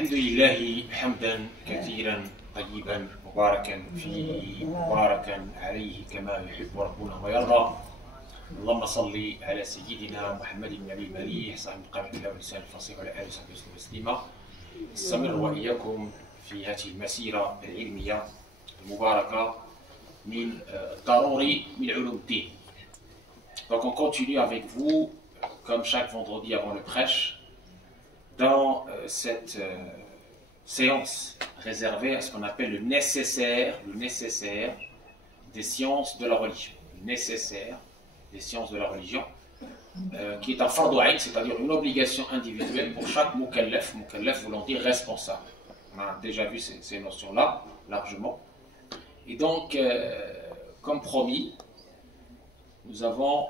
الحمد لله حمدا كثيرا طيبا مباركا فيه مباركا عليه كما يحب ربنا ويرضى. اللهم صل على سيدنا محمد النبي المليح صاحب المقام الأعلى واللسان الفصيح وعلى آله وصحبه وسلم تسليما. استمر وإياكم في هذه المسيرة العلمية المباركة من الضروري من علوم الدين. Donc on continue avec vous, comme chaque vendredi avant le prêche, dans cette séance réservée à ce qu'on appelle le nécessaire des sciences de la religion. Le nécessaire des sciences de la religion, qui est un fardu ayn, c'est-à-dire une obligation individuelle pour chaque mukallaf. Mukallaf voulant dire responsable. On a déjà vu ces notions-là largement. Et donc, comme promis, nous allons,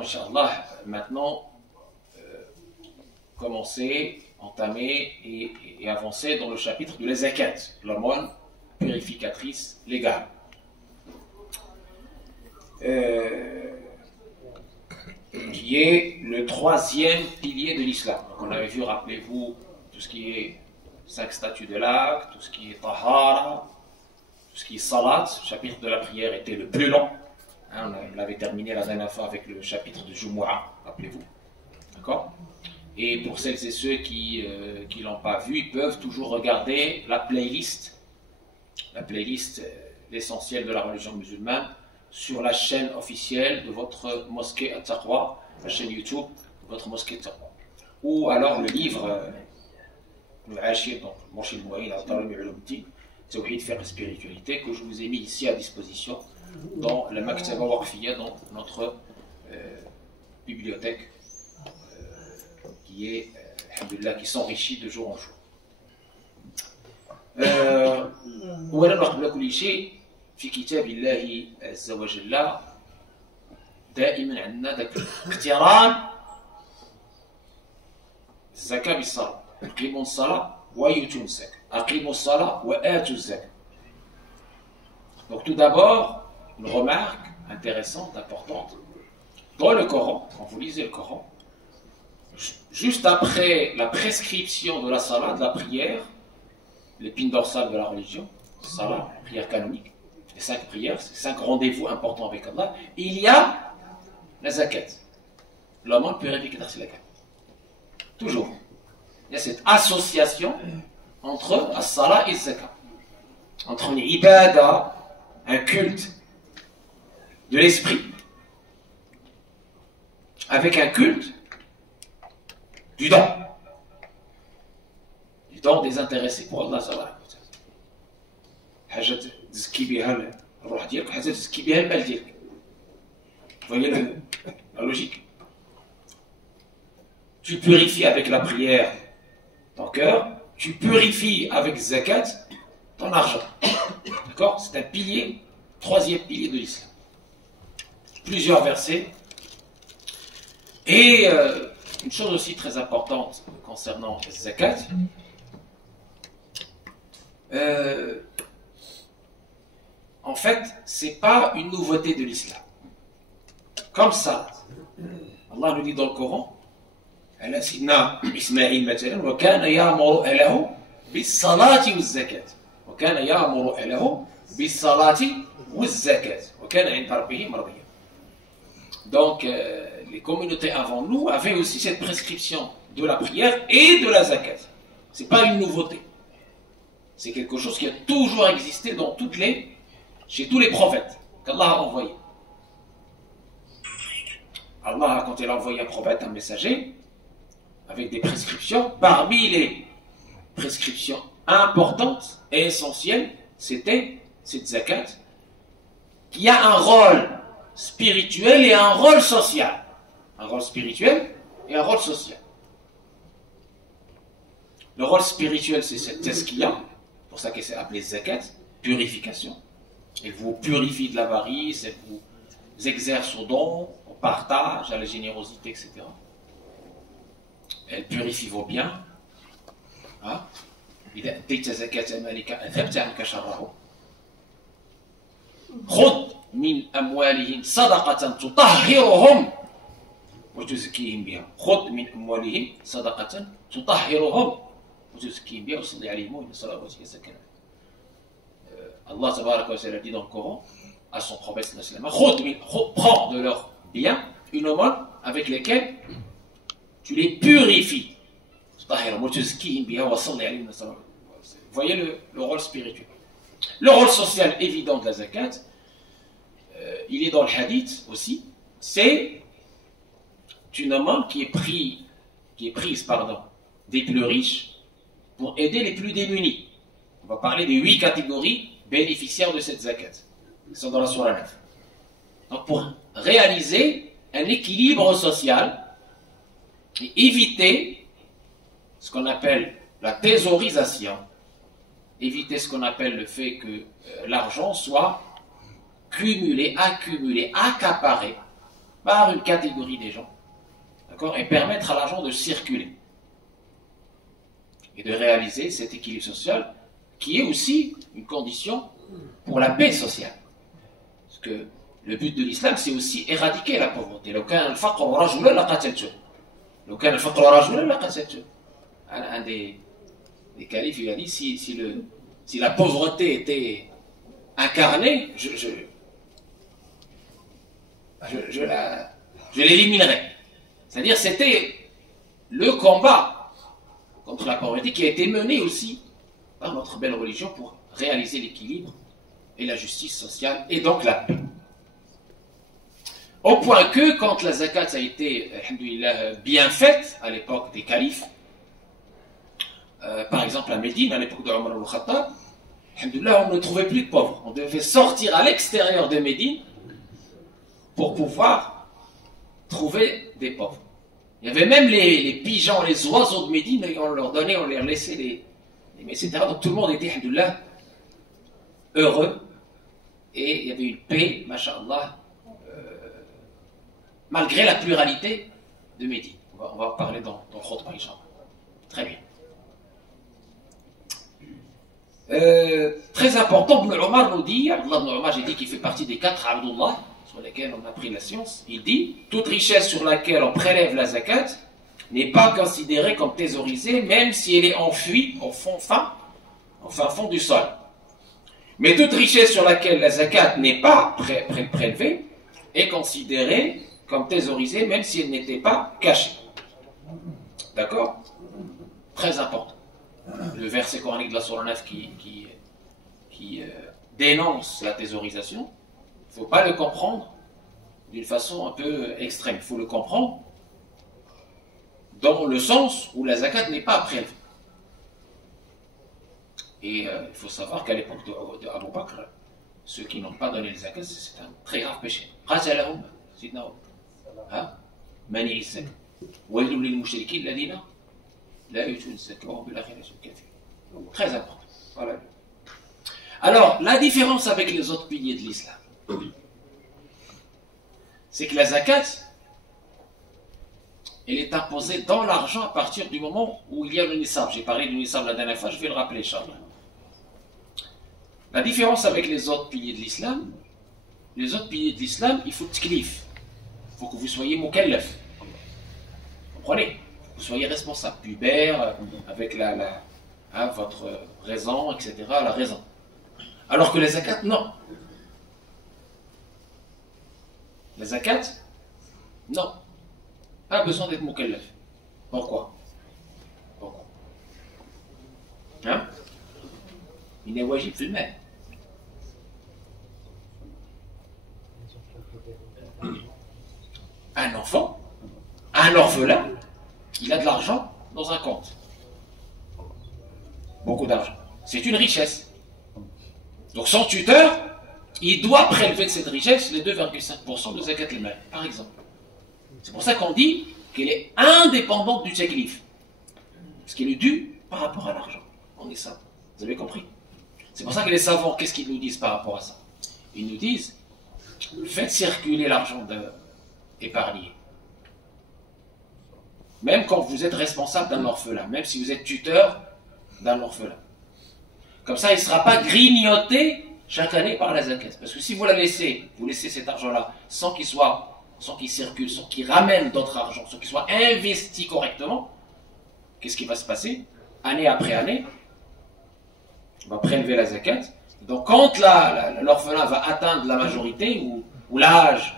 Inch'Allah, maintenant commencer, entamer et avancer dans le chapitre de la zakat, l'aumône purificatrice légale. Qui est le troisième pilier de l'islam. Donc on avait vu, rappelez-vous, tout ce qui est 5 statuts de l'acte, tout ce qui est tahara, tout ce qui est salat. Le chapitre de la prière était le plus long. On l'avait terminé la dernière fois avec le chapitre de Jumu'ah, rappelez-vous. D'accord? Et pour celles et ceux qui ne l'ont pas vu, ils peuvent toujours regarder la playlist l'essentiel de la religion musulmane, sur la chaîne officielle de votre mosquée At-Taqwa, la chaîne YouTube de votre mosquée At-Taqwa. Ou alors le livre, le Ashir, donc Moshil Mouaïn, Al-Tarim Ulum-Din, Tawhid Fiqh Spiritualité, que je vous ai mis ici à disposition dans la Maktaba Waqfiyya, dans notre bibliothèque qui est, alhamdulillah, qui s'enrichit de jour en jour. في كتاب الله عز وجل دائما عندنا ذاك اقتران الزكاة بالصلاة. أقيموا الصلاة وآتوا الزكاة. أقيموا الصلاة وآتوا الزكاة. Donc tout d'abord, une remarque intéressante, importante. Dans le Coran, quand vous lisez le Coran, juste après la prescription de la salat, de la prière, l'épine dorsale de la religion, salat, prière canonique, les 5 prières, ces 5 rendez-vous importants avec Allah, il y a la zakat. L'aumône purificatrice légale. Toujours. Il y a cette association entre as-salat et zakat. Entre une ibada, un culte de l'esprit, avec un culte du don. Du don désintéressé pour Allah. حاجه تزكي بها الروح ديالك وحاجه تزكي بها المال ديالك. Voyez la logique. Tu purifies avec la prière ton cœur, tu purifies avec zakat ton argent. D'accord? C'est un pilier, troisième pilier de l'islam. Plusieurs versets. Et une chose aussi très importante concernant zakat, en fait, ce n'est pas une nouveauté de l'islam. Comme ça, Allah nous dit dans le Coran, على سيدنا إسماعيل مثلا وكان يأمر أهله بالصلاة والزكاة وكان يأمر أهله بالصلاة والزكاة وكان عند ربه مرضيا. Donc, les communautés avant nous avaient aussi cette prescription de la prière et de la zakat. Ce n'est pas une nouveauté. C'est quelque chose qui a toujours existé dans chez tous les prophètes qu'Allah a envoyés. Allah, quand il a envoyé un prophète, un messager, avec des prescriptions, parmi les prescriptions importantes et essentielles, c'était cette zakat, qui a un rôle spirituel et un rôle social. Un rôle spirituel et un rôle social. Le rôle spirituel, c'est cette tazkiya, pour ça qu'elle s'est appelée zakat, purification. Elle vous purifie de l'avarice, elle vous exerce au don, au partage, à la générosité, etc. Elle purifie vos biens. إذا أديت زكاة مالك أذهبت عنك شره. خذ من أموالهم صدقة تطهرهم وتزكيهم بها. خذ من أموالهم صدقة تطهرهم Allah tabaraka wa ta'ala dit dans le Coran à son prophète, prends de leurs biens une aumône avec lesquels tu les purifies. Vous voyez le rôle spirituel. Le rôle social évident de la zakat, il est dans le hadith aussi, c'est une aumône qui est prise des plus riches pour aider les plus démunis. On va parler des 8 catégories bénéficiaires de cette zakat, qui sont dans la Sourate 9. Donc pour réaliser un équilibre social et éviter ce qu'on appelle la thésaurisation, éviter ce qu'on appelle le fait que l'argent soit cumulé, accumulé, accaparé par une catégorie des gens, d'accord, et permettre à l'argent de circuler et de réaliser cet équilibre social qui est aussi une condition pour la paix sociale. Parce que le but de l'islam, c'est aussi éradiquer la pauvreté. Un des califes, il a dit, si la pauvreté était incarnée, je l'éliminerais. C'est-à-dire, c'était le combat contre la pauvreté qui a été mené aussi par notre belle religion pour réaliser l'équilibre et la justice sociale et donc la paix. Au point que, quand la zakat a été, alhamdoulilah, bien faite à l'époque des califes, par exemple à Médine, à l'époque de Omar al-Khattab, alhamdoulilah, on ne trouvait plus de pauvres. On devait sortir à l'extérieur de Médine pour pouvoir trouver des pauvres. Il y avait même les pigeons, les oiseaux de Médine, et on leur donnait, on leur laissait etc. Donc tout le monde était, alhamdoulilah, heureux, et il y avait une paix, masha'Allah, malgré la pluralité de Médine. On va en parler dans Khutbah, Inch'Allah. Très bien. Très important, Ibn Omar nous dit, Abdullah ibn Omar, j'ai dit qu'il fait partie des 4 Abdullah, sur lesquels on a pris la science, il dit, toute richesse sur laquelle on prélève la zakat n'est pas considérée comme thésaurisée, même si elle est enfuie au fin fond du sol. Mais toute richesse sur laquelle la zakat n'est pas prélevée est considérée comme thésaurisée, même si elle n'était pas cachée. D'accord? Très important. Le verset coranique de la Sourate 9 qui dénonce la thésaurisation, il ne faut pas le comprendre d'une façon un peu extrême. Il faut le comprendre dans le sens où la zakat n'est pas prélevée. Et il faut savoir qu'à l'époque de Abu Bakr, ceux qui n'ont pas donné les zakat, c'est un très grave péché. Très important. Voilà. Alors, la différence avec les autres piliers de l'islam, c'est que la zakat, elle est imposée dans l'argent à partir du moment où il y a le nisab. J'ai parlé du nisab la dernière fois, je vais le rappeler, Inch'Allah. La différence avec les autres piliers de l'islam, il faut tklif. Il faut que vous soyez mukallaf. Vous comprenez? Vous soyez responsable, pubère, avec votre raison, etc., la raison. Alors que les zakat, non. Les zakat, non. Pas besoin d'être mukallaf. Pourquoi? Hein? Il est wajib fil mal. Un enfant, un orphelin, il a de l'argent dans un compte. Beaucoup d'argent. C'est une richesse. Donc son tuteur, il doit prélever de cette richesse les 2,5% de zakat al-mal, par exemple. C'est pour ça qu'on dit qu'elle est indépendante du taklif. Parce qu'elle est due par rapport à l'argent. On est ça. Vous avez compris? C'est pour ça que les savants, qu'est-ce qu'ils nous disent par rapport à ça? Ils nous disent, faites circuler l'argent épargné. Même quand vous êtes responsable d'un orphelin, même si vous êtes tuteur d'un orphelin. Comme ça, il ne sera pas grignoté chaque année par la zakat. Parce que si vous vous laissez cet argent-là sans qu'il circule, sans qu'il ramène d'autres argent, sans qu'il soit investi correctement, qu'est-ce qui va se passer? année après année, on va prélever la zakat. Donc quand l'orphelin va atteindre la majorité ou l'âge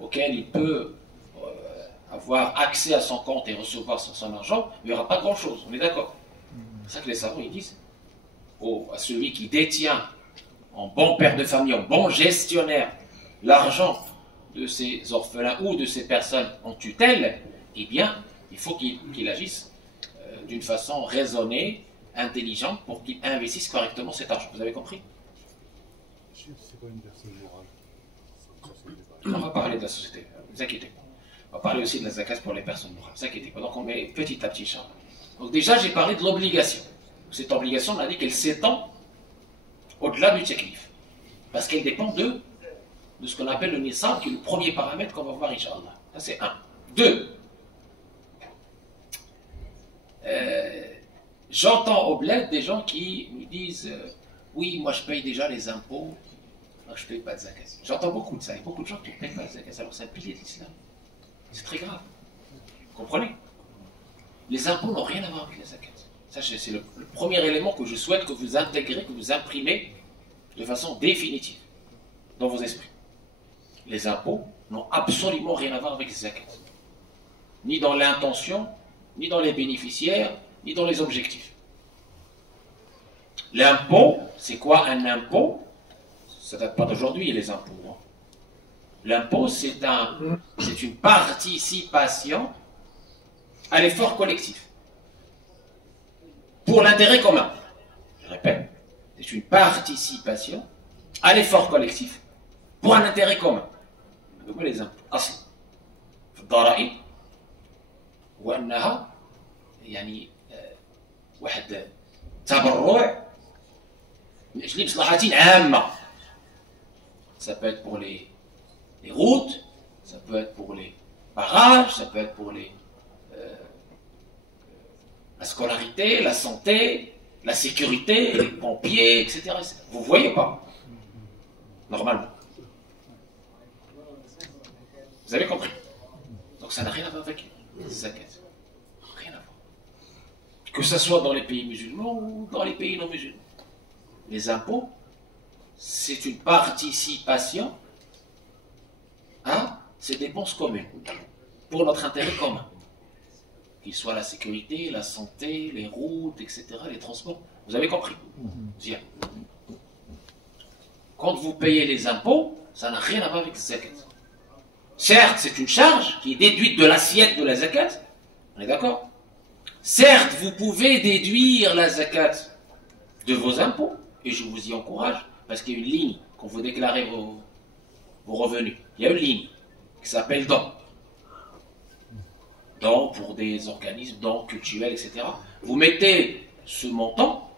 auquel il peut avoir accès à son compte et recevoir son argent, il n'y aura pas grand-chose. On est d'accord? C'est ça que les savants ils disent à celui qui détient en bon père de famille, en bon gestionnaire, l'argent de ces orphelins ou de ces personnes en tutelle, eh bien, il faut qu'il agisse d'une façon raisonnée, intelligente, pour qu'il investisse correctement cet argent. Vous avez compris? C'est pas une personne morale. On va parler de la société, ne vous inquiétez pas. On va parler aussi de la zakat pour les personnes morales, ne vous inquiétez pas. Donc on met petit à petit, Inch'Allah. Donc déjà, j'ai parlé de l'obligation. Cette obligation, on a dit qu'elle s'étend au-delà du teklif. Parce qu'elle dépend de ce qu'on appelle le nisab, qui est le premier paramètre qu'on va voir, Inch'Allah. Ça, c'est un. Deux. J'entends au bled des gens qui me disent oui, moi je paye déjà les impôts, moi je ne paye pas de zakat. J'entends beaucoup de ça, il y a beaucoup de gens qui ne payent pas de zakat, alors c'est un pilier de l'islam. C'est très grave. Vous comprenez? Les impôts n'ont rien à voir avec la zakat. Ça, c'est le premier élément que je souhaite que vous intégrez, que vous imprimez de façon définitive dans vos esprits. Les impôts n'ont absolument rien à voir avec la zakat. Ni dans l'intention, ni dans les bénéficiaires, ni dans les objectifs. L'impôt, c'est quoi un impôt? Ça ne date pas d'aujourd'hui, les impôts. Hein. L'impôt, c'est une participation à l'effort collectif. Pour l'intérêt commun. Je répète, c'est une participation à l'effort collectif pour un intérêt commun. Donc, les impôts. أصل في الضرائب وأنها يعني واحد تبرع من أجل مصلحة عامة. Ça peut être pour les routes, ça peut être pour les barrages, ça peut être pour la scolarité, la santé, la sécurité, les pompiers, etc. Vous ne voyez pas? Normalement. Vous avez compris? Donc ça n'a rien à voir avec les zakat. Rien à voir. Que ce soit dans les pays musulmans ou dans les pays non musulmans. Les impôts, c'est une participation à ces dépenses communes pour notre intérêt commun. Qu'il soit la sécurité, la santé, les routes, etc., les transports. Vous avez compris? Bien. Quand vous payez les impôts, ça n'a rien à voir avec la zakat. Certes, c'est une charge qui est déduite de l'assiette de la zakat. On est d'accord? Certes, vous pouvez déduire la zakat de vos impôts, et je vous y encourage, parce qu'il y a une ligne, quand vous déclarez vos revenus, il y a une ligne qui s'appelle don. Don pour des organismes, don culturels, etc. Vous mettez ce montant,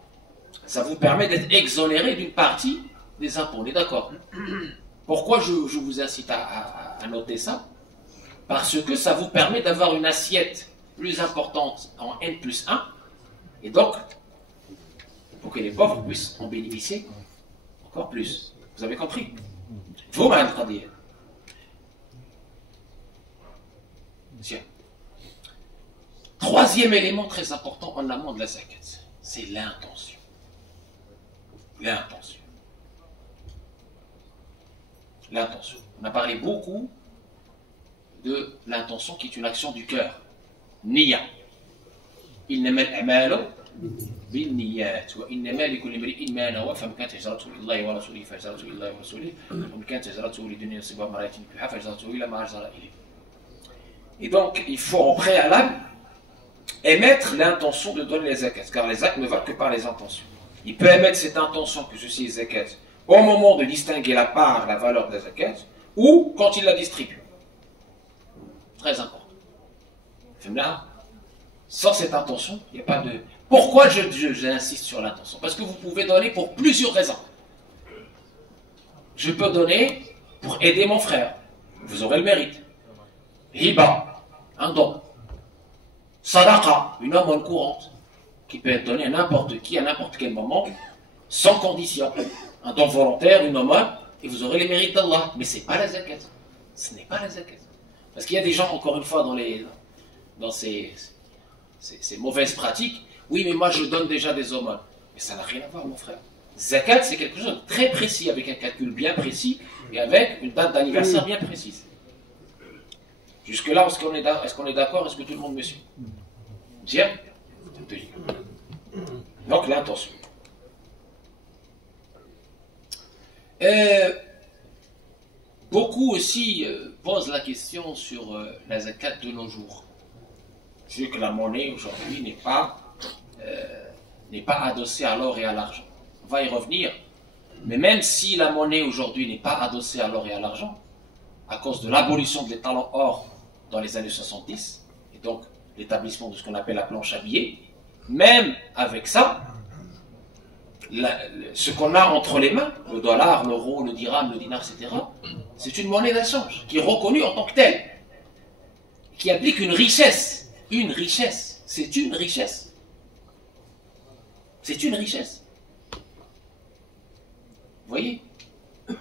ça vous permet d'être exonéré d'une partie des impôts. On est d'accord? Pourquoi je vous incite à noter ça? Parce que ça vous permet d'avoir une assiette plus importante en N+1, et donc, pour que les pauvres puissent en bénéficier encore plus. Vous avez compris? Vous m'avez traduit. Tiens. Troisième élément très important en amont de la zakat, c'est l'intention. L'intention. L'intention. On a parlé beaucoup de l'intention qui est une action du cœur. Niya. إنما الأعمال بالنيات وإنما لكل امرئ ما نوى فمن كانت هجرته إلى الله ورسوله فهجرته إلى الله ورسوله ومن كانت هجرته لدنيا يصيبها امرأة ينكحها فهجرته إلى ما هاجر إليه. Et donc, il faut en préalable émettre l'intention de donner les zakats, car les actes ne valent que par les intentions. Il peut émettre cette intention que ceci est zakat au moment de distinguer la part, la valeur de la zakat, ou quand il la distribue. Très important. Sans cette intention, il n'y a pas de... Pourquoi j'insiste sur l'intention? Parce que vous pouvez donner pour plusieurs raisons. Je peux donner pour aider mon frère. Vous aurez le mérite. Hiba, un don. Sadaqa, une aumône courante, qui peut être donnée à n'importe qui, à n'importe quel moment, sans condition. Un don volontaire, une aumône, et vous aurez les mérites d'Allah. Mais ce n'est pas la zakat. Ce n'est pas la zakat. Parce qu'il y a des gens, encore une fois, dans ces mauvaises pratiques, Oui, mais moi je donne déjà des aumônes. Mais ça n'a rien à voir, mon frère. Zakat, c'est quelque chose de très précis, avec un calcul bien précis et avec une date d'anniversaire bien précise. Jusque-là, est-ce qu'on est d'accord? Est-ce que tout le monde me suit? Bien. Donc, l'intention. Beaucoup aussi posent la question sur la zakat de nos jours. Vu que la monnaie aujourd'hui n'est pas adossée à l'or et à l'argent. On va y revenir. Mais même si la monnaie aujourd'hui n'est pas adossée à l'or et à l'argent, à cause de l'abolition de l'étalon or dans les années 70, et donc l'établissement de ce qu'on appelle la planche à billets, même avec ça, ce qu'on a entre les mains, le dollar, l'euro, le dirham, le dinar, etc., c'est une monnaie d'échange qui est reconnue en tant que telle, qui implique une richesse. Une richesse. C'est une richesse. C'est une richesse. Vous voyez?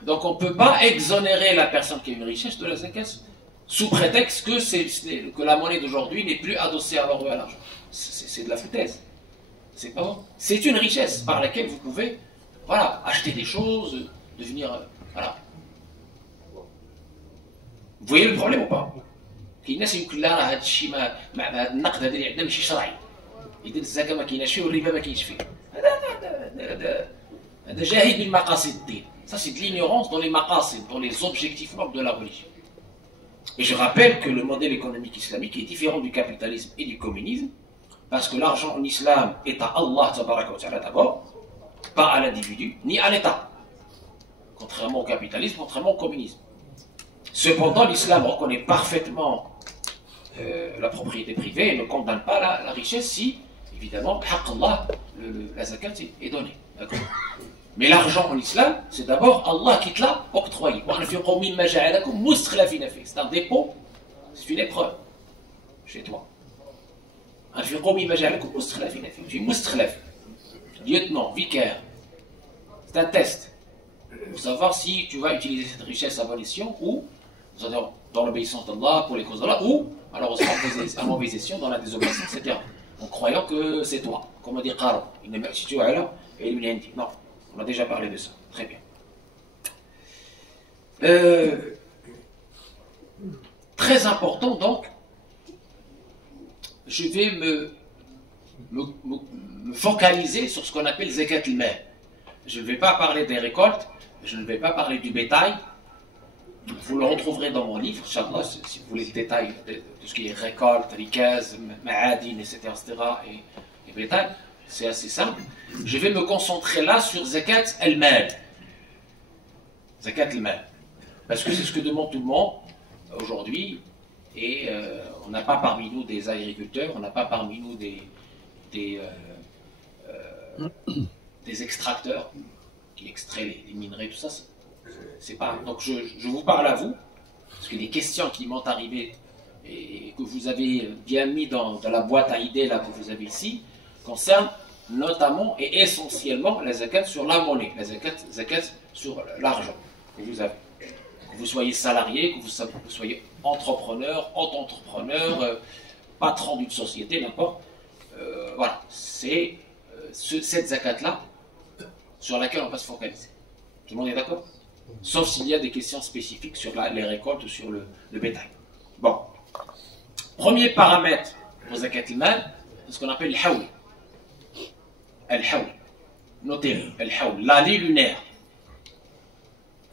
Donc on ne peut pas exonérer la personne qui a une richesse de la zakat sous prétexte que la monnaie d'aujourd'hui n'est plus adossée à l'or ou à l'argent. C'est de la foutaise. C'est pas bon. C'est une richesse par laquelle vous pouvez, voilà, acheter des choses, devenir, voilà. Vous voyez le problème ou pas? الناس يمكن لها راه هذا الشيء مع هذا النقد هذا اللي عندنا ماشي شرعي. يدير الزكاه ما كايناش فيه والربا ما كاينش فيه. هذا جاهل بالمقاصد الدين. Ça c'est de l'ignorance dans les maqasid, dans les objectifs nobles de la religion. Et je rappelle que le modèle économique islamique est différent du capitalisme et du communisme, parce que l'argent en islam est à Allah ta'ala d'abord, pas à l'individu, ni à l'État. Contrairement au capitalisme, contrairement au communisme. Cependant, l'islam reconnaît parfaitement la propriété privée et ne condamne pas la richesse si, évidemment, la zakat est donnée. Mais l'argent en islam, c'est d'abord Allah qui te l'a octroyé. C'est un dépôt, c'est une épreuve chez toi. Tu es mustkhlaf, lieutenant, vicaire. C'est un test pour savoir si tu vas utiliser cette richesse à bon escient ou dans l'obéissance d'Allah, pour les causes d'Allah, ou alors à mauvais escient dans la désobéissance, etc. En croyant que c'est toi. Comme on dit Qaro, non, on a déjà parlé de ça. Très bien. Très important donc, je vais me focaliser sur ce qu'on appelle zakat al-mal. Je ne vais pas parler des récoltes, je ne vais pas parler du bétail. Vous le retrouverez dans mon livre, Inch'Allah, si vous voulez le détail de tout ce qui est récolte, rikaz, ma'adin, etc. et bétail. C'est assez simple. Je vais me concentrer là sur zakat al-mal. Zakat al-mal. Parce que c'est ce que demande tout le monde aujourd'hui. Et on n'a pas parmi nous des agriculteurs, on n'a pas parmi nous des extracteurs qui extraient les minerais, tout ça. C'est pas. Donc je vous parle à vous, parce que les questions qui m'ont arrivé et que vous avez bien mis dans la boîte à idées là que vous avez ici, concernent notamment et essentiellement la zakat sur la monnaie, la zakat sur l'argent que vous avez. Que vous soyez salarié, que vous soyez entrepreneur, auto-entrepreneur, patron d'une société, n'importe. Voilà, c'est cette zakat-là sur laquelle on va se focaliser. Tout le monde est d'accord? Sauf s'il y a des questions spécifiques sur les récoltes ou sur le bétail. Bon. Premier paramètre pour zakat al-mal, c'est ce qu'on appelle le hawl. Al-hawl. Notez-le, al-hawl, l'année lunaire.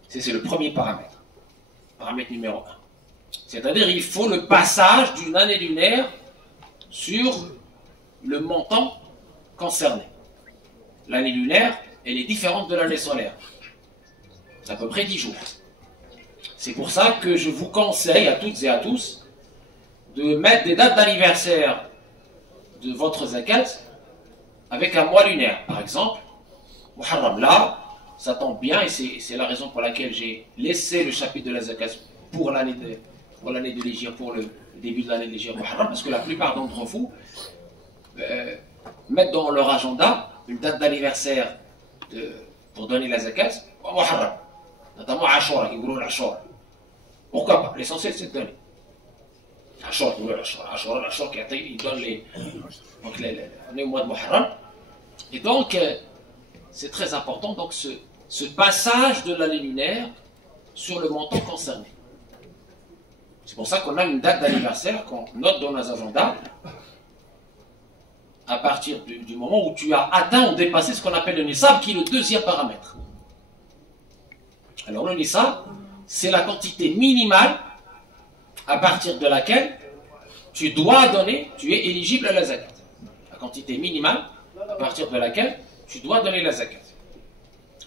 C'est le premier paramètre. Paramètre numéro 1. C'est-à-dire il faut le passage d'une année lunaire sur le montant concerné. L'année lunaire, elle est différente de l'année solaire. C'est à peu près 10 jours. C'est pour ça que je vous conseille à toutes et à tous de mettre des dates d'anniversaire de votre zakat avec un mois lunaire. Par exemple, Muharram, là, ça tombe bien et c'est la raison pour laquelle j'ai laissé le chapitre de la zakat pour l'année de l'Hégire, pour le début de l'année de l'Hégire Muharram, parce que la plupart d'entre vous mettent dans leur agenda une date d'anniversaire pour donner la zakat Muharram. Notamment Ashura, qui gros l'Ashura. Pourquoi pas? L'essentiel c'est de donner. Ashur, il donne les. Donc, on est au mois de Muharram. Et donc, c'est très important, donc, ce passage de l'année lunaire sur le montant concerné. C'est pour ça qu'on a une date d'anniversaire qu'on note dans nos agendas à partir du moment où tu as atteint ou dépassé ce qu'on appelle le nisab, qui est le deuxième paramètre. Alors le nisab, c'est la quantité minimale à partir de laquelle tu dois donner, tu es éligible à la zakat. La quantité minimale à partir de laquelle tu dois donner la zakat.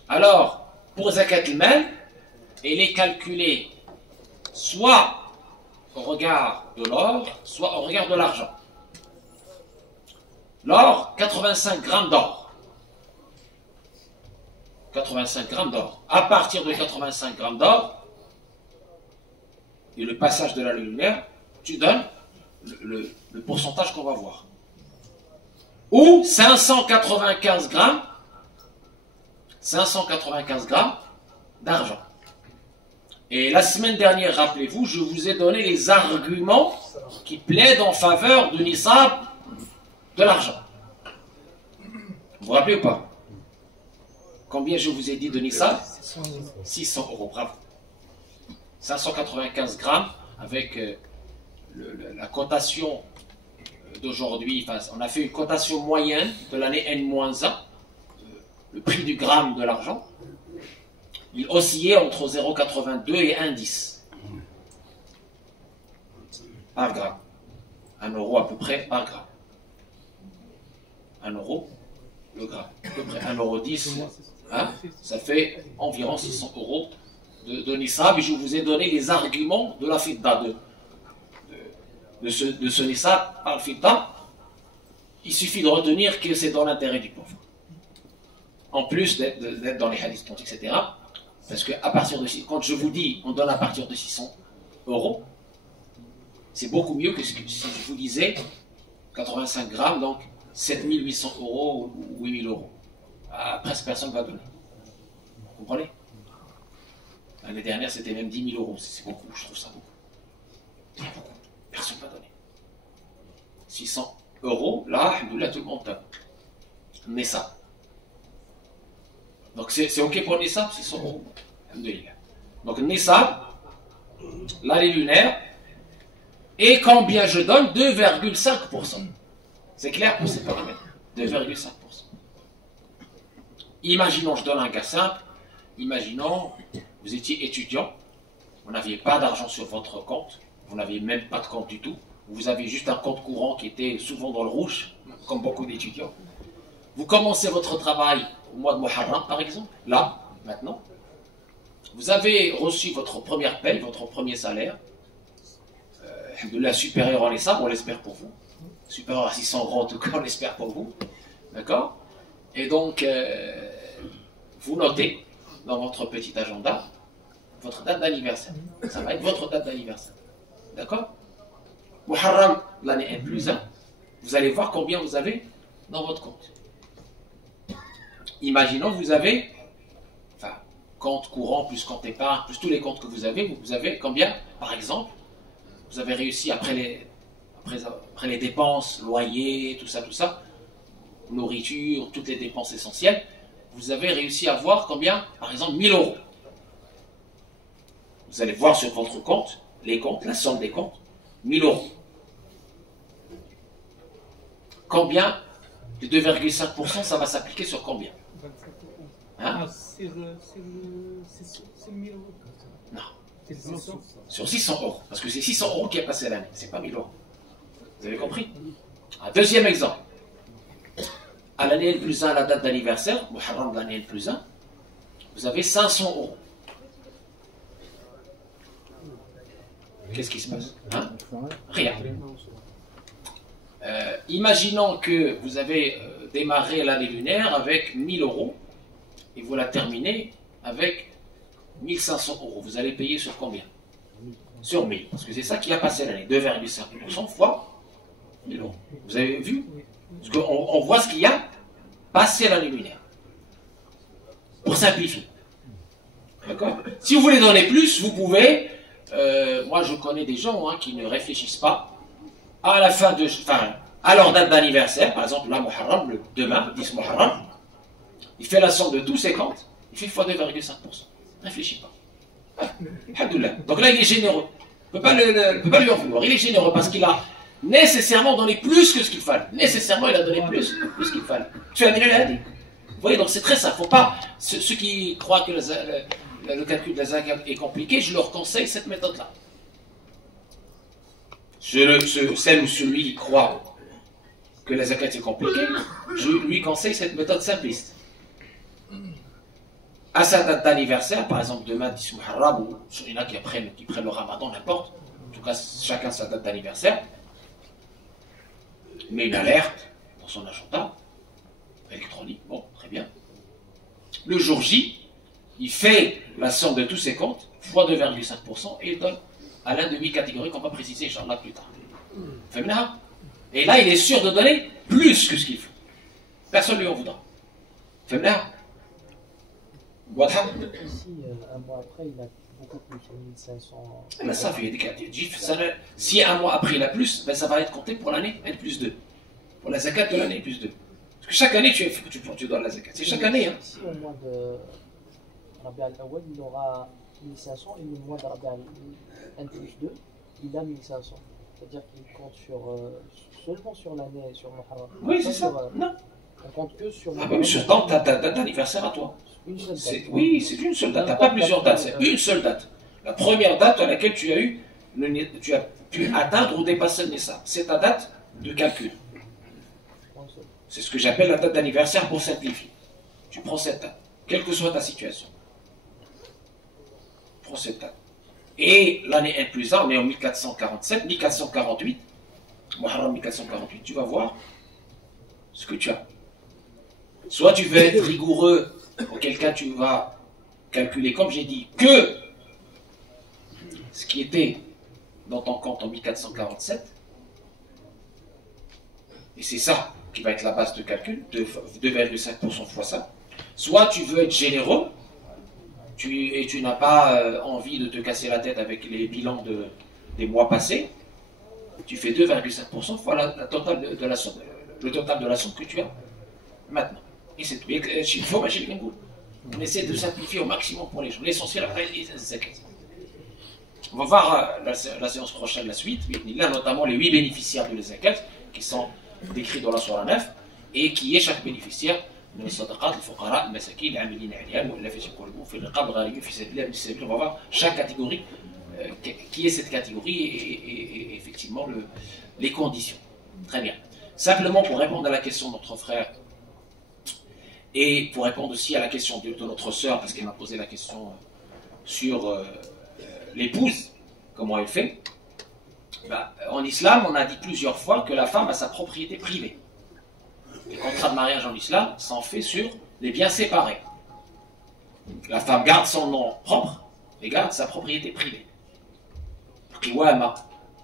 Alors, pour zakat al-mal, elle est calculée soit au regard de l'or, soit au regard de l'argent. L'or, 85 grammes d'or. 85 grammes d'or. À partir de 85 grammes d'or, et le passage de la lunaire, tu donnes le pourcentage qu'on va voir. Ou 595 grammes d'argent. Et la semaine dernière, rappelez-vous, je vous ai donné les arguments qui plaident en faveur de l'isab de l'argent. Vous vous rappelez ou pas? Combien je vous ai dit de nisab? 600 euros, bravo. 595 grammes avec la cotation d'aujourd'hui. Enfin, on a fait une cotation moyenne de l'année N-1, le prix du gramme de l'argent. Il oscillait entre 0,82 et 1,10 par gramme. 1 euro à peu près par gramme. 1 euro le gramme. À peu près 1,10 €. Hein, ça fait environ 600 euros de nisab. Et je vous ai donné les arguments de la fidda, de ce nisab par fidda. Il suffit de retenir que c'est dans l'intérêt du pauvre. En plus d'être dans les hadiths authentiques, etc. Parce que à partir de quand je vous dis on donne à partir de 600 euros, c'est beaucoup mieux que si je vous disais 85 grammes, donc 7800 euros ou 8000 euros. Presque personne ne va donner. Vous comprenez? L'année dernière, c'était même 10 000 euros. C'est beaucoup, je trouve ça beaucoup. C'est beaucoup. Personne ne va donner. 600 euros, là, alhamdoulilah, tout le monde donne. Mais ça. Donc c'est ok pour Nissab, 600 euros. Donc Nissab, l'année lunaire, et combien je donne? 2,5%. C'est clair pour ces paramètres? 2,5%. Imaginons, je donne un cas simple, imaginons, vous étiez étudiant, vous n'aviez pas d'argent sur votre compte, vous n'aviez même pas de compte du tout, vous avez juste un compte courant qui était souvent dans le rouge, comme beaucoup d'étudiants. Vous commencez votre travail au mois de Muharram, par exemple, là, maintenant. Vous avez reçu votre première paye, votre premier salaire, de la supérieure en Nissab, on l'espère pour vous. Supérieur à 600 euros, en tout cas, on l'espère pour vous. D'accord? Et donc, vous notez dans votre petit agenda votre date d'anniversaire. Ça va être votre date d'anniversaire. D'accord? Muharram, l'année N+1, vous allez voir combien vous avez dans votre compte. Imaginons que vous avez, compte courant, plus compte épargne, plus tous les comptes que vous avez combien? Par exemple, vous avez réussi après les dépenses, loyer, tout ça, nourriture, toutes les dépenses essentielles, vous avez réussi à avoir combien? Par exemple, 1000 euros. Vous allez voir sur votre compte, les comptes, la somme des comptes, 1000 euros. Combien? De 2,5%, ça va s'appliquer sur combien? Hein? C'est 1000 euros. Non. Sur 600 euros. Parce que c'est 600 euros qui est passé l'année, c'est pas 1000 euros. Vous avez compris? Un deuxième exemple. À l'année N+1, la date d'anniversaire, Muharram de l'année N+1, vous avez 500 euros. Qu'est-ce qui se passe? Hein? Rien. Imaginons que vous avez démarré l'année lunaire avec 1000 euros et vous la terminez avec 1500 euros. Vous allez payer sur combien? Sur 1000. Parce que c'est ça qui a passé l'année. 2,5% fois 1000 euros. Vous avez vu? Parce qu'on voit ce qu'il y a passé l'année lunaire. Pour simplifier. D'accord? Si vous voulez donner plus, vous pouvez moi je connais des gens qui ne réfléchissent pas à la fin de... Enfin, à leur date d'anniversaire, par exemple, là, Muharram, demain, 10 Muharram, il fait la somme de tous ses comptes, il fait x 2,5%. Réfléchis pas. Alhamdoulilah. Donc là, il est généreux. On ne peut pas lui en vouloir. Il est généreux parce qu'il a nécessairement donné plus que ce qu'il fallait. Nécessairement, il a donné plus qu'il fallait. Tu as mis le. Vous voyez, donc c'est très simple. Faut pas, ceux qui croient que le calcul de la zakat est compliqué, je leur conseille cette méthode-là. Celle ou celui qui croit que la zakat est compliquée, je lui conseille cette méthode simpliste. À sa date d'anniversaire, par exemple demain 10 Muharram, ou il y en a qui prennent le Ramadan, n'importe, en tout cas chacun sa date d'anniversaire, met une alerte dans son agenda électronique, bon, très bien. Le jour J, il fait la somme de tous ses comptes, fois 2,5%, et il donne à l'un de 8 catégories qu'on va préciser, Inch'Allah, plus tard. Et là, il est sûr de donner plus que ce qu'il fait. Personne ne lui en voudra. Femna. Si un mois après, il a beaucoup plus, 1500. Mais ça fait des cas. Si un mois après il a plus, ben ça va être compté pour l'année N plus 2. Pour la zakat de l'année plus 2. Parce que chaque année tu dois la zakat. C'est chaque année. Hein. Si au mois de Rabi al-Awwal, il aura 1500 et le mois de Rabi al-N plus 2, il a 1500. C'est-à-dire qu'il compte seulement sur l'année, sur Muharram. Oui, c'est ça. Non. On compte que sur Muharram. Ah, mais sur ta date d'anniversaire à toi. Une seule date. Oui, c'est une seule date. Tu n'as pas plusieurs dates, c'est une seule date. La première date à laquelle tu as pu atteindre ou dépasser le Nessa. C'est ta date de calcul. C'est ce que j'appelle la date d'anniversaire pour simplifier. Tu prends cette date, quelle que soit ta situation. Prends cette date. Et l'année N plus 1, on est en 1447, 1448, Muharram 1448, tu vas voir ce que tu as. Soit tu veux être rigoureux, auquel cas tu vas calculer, comme j'ai dit, que ce qui était dans ton compte en 1447, et c'est ça qui va être la base de calcul, 2,5% fois ça. Soit tu veux être généreux, et tu n'as pas envie de te casser la tête avec les bilans des mois passés, tu fais 2,5% fois le total de la somme que tu as maintenant. Et c'est tout. On essaie de simplifier au maximum pour les gens. L'essentiel après, c'est zakat. On va voir la séance prochaine, la suite, là, notamment les 8 bénéficiaires de la zakat qui sont décrits dans la Sourate 9 et qui est chaque bénéficiaire من الصدقات الفقراء المساكين العاملين عليها المؤلفة قلوبهم في الرقاب الغارمين في سبيل الله ابن السبيل. On va voir chaque catégorie qui est cette catégorie et effectivement les conditions. Très bien. Simplement pour répondre à la question de notre frère et pour répondre aussi à la question de notre sœur, parce qu'elle m'a posé la question sur l'épouse, comment elle fait. En islam, on a dit plusieurs fois que la femme a sa propriété privée. Les contrats de mariage en islam s'en fait sur les biens séparés. La femme garde son nom propre et garde sa propriété privée. Qiwama,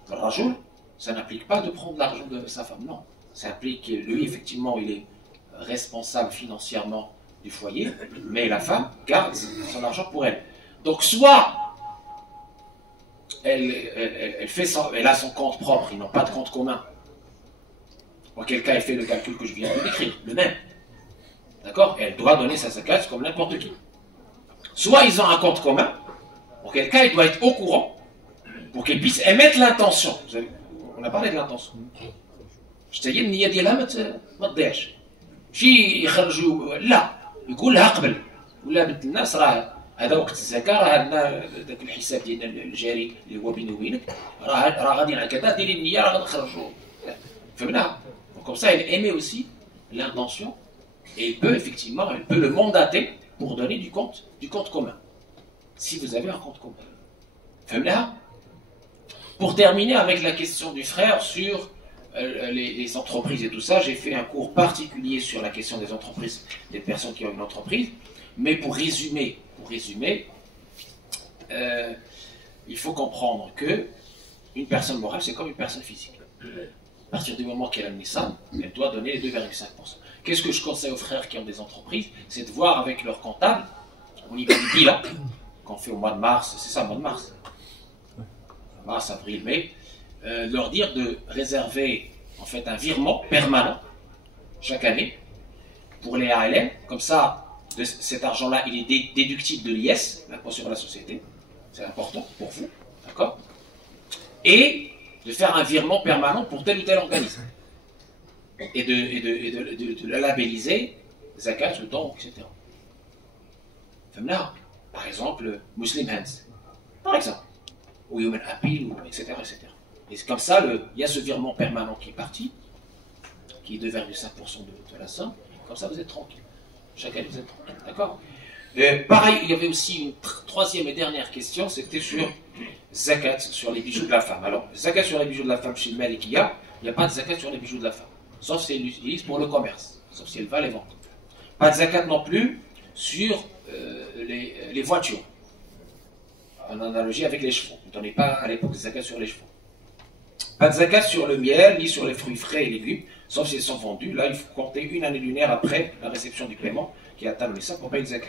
le rajoul, ça n'implique pas de prendre l'argent de sa femme, non. Ça implique que lui, effectivement, il est responsable financièrement du foyer, mais la femme garde son argent pour elle. Donc soit elle a son compte propre, ils n'ont pas de compte commun. Auquel cas elle fait le calcul que je viens de décrire, le même. D'accord? Elle doit donner sa zakat comme n'importe qui. Soit ils ont un compte commun, auquel cas il doit être au courant pour qu'il puisse émettre l'intention. On a parlé de l'intention. اشتهي النية ديالها ما تضيعش. شي يخرجوا لا يقول لها قبل ولا بنت الناس راه هذا وقت الزكاة راه عندنا ذاك الحساب ديالنا الجاري اللي هو بيني وبينك راه غادي على كذا ديري النية راه غادي نخرجوا. فهمناها؟ Comme ça, elle émet aussi l'intention et elle peut le mandater pour donner du compte commun. Si vous avez un compte commun. Pour terminer avec la question du frère sur les entreprises et tout ça, j'ai fait un cours particulier sur la question des entreprises, des personnes qui ont une entreprise. Mais pour résumer, il faut comprendre que une personne morale, c'est comme une personne physique. À partir du moment qu'elle a le Nissan, elle doit donner les 2,5%. Qu'est-ce que je conseille aux frères qui ont des entreprises? C'est de voir avec leur comptable, au niveau du bilan, qu'on fait au mois de mars, c'est ça, au mois de mars. mars, avril, mai, leur dire de réserver en fait un virement permanent chaque année pour les ALM. Comme ça, cet argent-là, il est déductible de l'IS, l'impôt sur la société. C'est important pour vous, d'accord? Et de faire un virement permanent pour tel ou tel organisme. Et de la labelliser, zakat, le don, etc. Par exemple, Muslim Hands, par exemple, ou Human Appeal, etc., etc. Et c'est comme ça, il y a ce virement permanent qui est parti, qui est 2,5% de la somme. Comme ça, vous êtes tranquille. Chaque année, vous êtes tranquille. D'accord? Pareil, il y avait aussi une troisième et dernière question, c'était sur zakat, sur les bijoux de la femme. Alors, zakat sur les bijoux de la femme chez le Malikiya, il n'y a pas de zakat sur les bijoux de la femme. Sauf si elle l'utilise pour le commerce, sauf si elle va les vendre. Pas de zakat non plus sur les voitures, en analogie avec les chevaux. Vous ne donnez pas à l'époque de zakat sur les chevaux. Pas de zakat sur le miel, ni sur les fruits frais et légumes, sauf s'ils sont vendus. Là, il faut compter une année lunaire après la réception du paiement qui atteint le ça pour payer le zakat.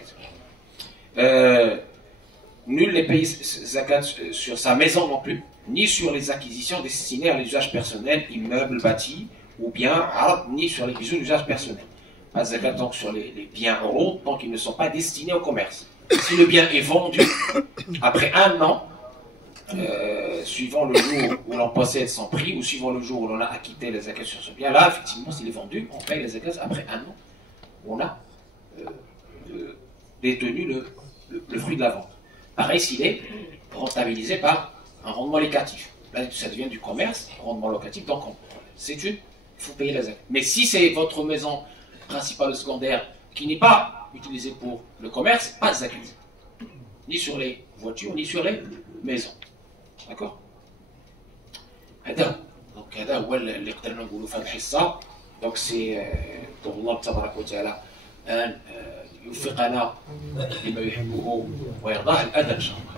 Nul n'est payé zakat sur sa maison non plus, ni sur les acquisitions destinées à l'usage personnel, immeubles, bâtis, ou bien arabes, ni sur les bijoux d'usage personnel. Pas de zakat donc sur les biens oraux, tant qu'ils ne sont pas destinés au commerce. Si le bien est vendu après un an, suivant le jour où l'on possède son prix, ou suivant le jour où l'on a acquitté les zakat sur ce bien, là, effectivement, s'il est vendu, on paye les zakat après un an où on a détenu le fruit de la vente. Pareil s'il est rentabilisé par un rendement locatif. Là, ça devient du commerce, rendement locatif, donc il faut payer la zakat. Mais si c'est votre maison principale ou secondaire qui n'est pas utilisée pour le commerce, pas de zakat. Ni sur les voitures, ni sur les maisons. D'accord? Donc, هذا هو اللي قدرنا نقولوا في هذه الحصة. Donc c'est الله تبارك وتعالى أن يوفقنا لما يحبه ويرضاه الأدب إن شاء الله.